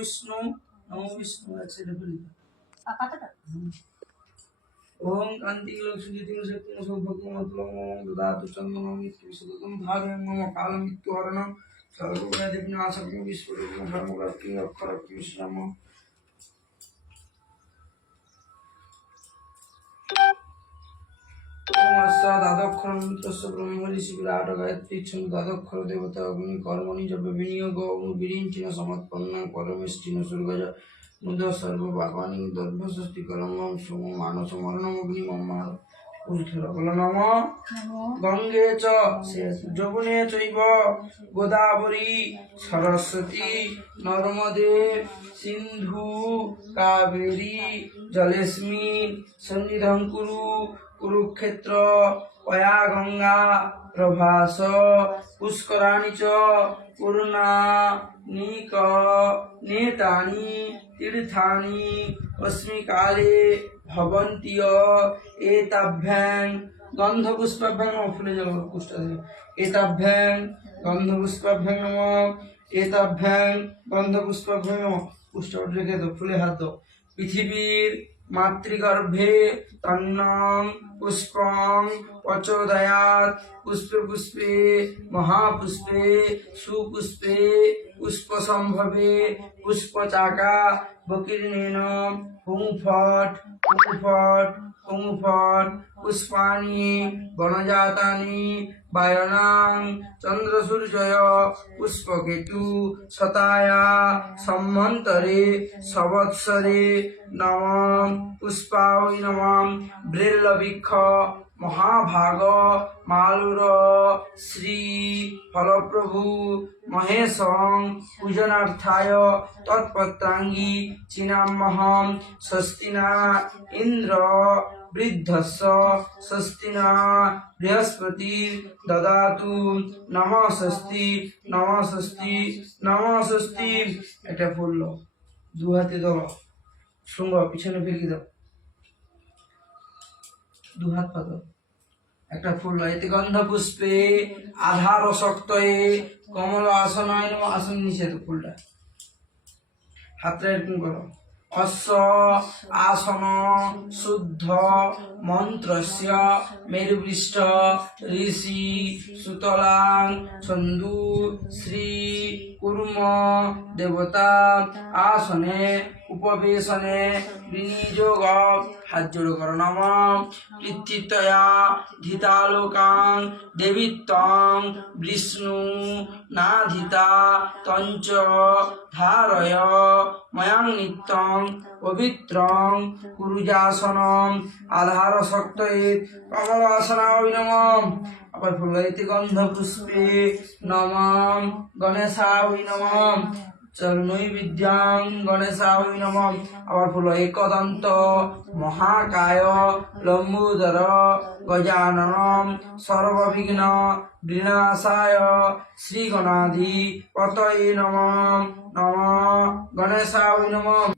বিষ্ণু আছে ওম কান্তি লক্ষ্মী সত্যম সৌভাগ্যম অতুলম দদাতু চন্দনম নিত্যবিশুদ্ধম ধারয়ং মম কালমৃত্যুহরণম সর্বব্যাধি বিনাশকম বিশ্বরূপম ধর্মপ্রাপ্তিং অক্ষরক্ষম শ্রম দাদক্ষরতস্য ব্রহ্মরি শিবিরাট গায়ত্রী ছন্দ দাদক্ষর দেবতা অগ্নি কর্মণি জপ বিনিয়োগ বিরিঞ্চিন সমৎপন্ন পরমেষ্টিন সুর্গজ মুদ সর্ব পাপানি দর্ভষষ্টি করমম সোম মানস মরণম অগ্নি মম্মার পুরুষের বলো নম গঙ্গে চ যমুনে চৈব গোদাবরী সরস্বতী নর্মদে সিন্ধু কাবেরী জলেস্মিন সন্নিধং কুরু কুরুক্ষেত্র পয়া গঙ্গা প্রভাস পুষ্করাণি চ পূর্ণা নিক নেতানি তীর্থানি অস্মি কালে ভবন্তি এতাভ্যাং গন্ধপুষ্পাভ্যাং ফুলে জল পুষ্টা এতাভ্যাং গন্ধপুষ্পাভ্যাং নমঃ এতাভ্যাং গন্ধপুষ্পাভ্যাং নমঃ পুষ্টা রেখে দাও ফুলে হাত দাও পৃথিবীর মাতৃগর্ভে তন্নং পুষ্পং প্রচোদয়াৎ পুষ্পে পুষ্পে মহাপুষ্পে সুপুষ্পে পুষ্পসম্ভবে পুষ্পচাকা বকীর্ণেন পুংফট পুংফট পুংফট পুষ্পাণি বনজাতানি বায়নাং চন্দ্রসূর্যয় পুষ্পকেতু শতায়া সম্মন্তরে সবৎসরে নমঃ পুষ্পায় নমঃ বৃল্লবৃক্ষ মহাভাগ মালুর শ্রী ফলপ্রভু মহেশং পূজনার্থায় তৎপত্রাঙ্গি চিনামহং স্বস্তিনা ইন্দ্র বৃদ্ধস্য স্বস্তিনা বৃহস্পতি দদাতু নমঃ স্বস্তি নমঃ স্বস্তি নমঃ স্বস্তি। একটা ফুল দু হাতে ধরো শুঙ্গ পিছনে ফেলে দাও দু হাত পাতো একটা ফুল এতে গন্ধ পুষ্পে আধার শক্তয়ে কমল আসনায় নমঃ আসন নিচে তো ফুলটা হাতটা এরকম করো অশ্ব আসন শুদ্ধ মন্ত্রস্য মেরুপৃষ্ঠ ঋষি সুতলাং ছন্দু শ্রী কুর্ম দেবতা আসনে উপবেশনে বিনিযোগ হাত জোড় করো নমঃ কৃত্তিতয়া ধিতালোকাং দেবিত্বং বিষ্ণু নাধিতা তঞ্চ ধারয় ময়াং নিত্যং পবিত্রং কুরুজাসনম আধার শক্তয়ে কমলাসনায় নমঃ। আবার ফুলইতে গন্ধ পুষ্পে নমঃ গণেশায় নমঃ নৈবেদ্যাং গণেশায় নমঃ। আবার ফুল একদন্ত মহাকায় লম্বোদর গজাননম সর্ববিঘ্ন বিনাশায় শ্রীগণাধিপতয়ে নমঃ। নমঃ গণেশায় নমঃ।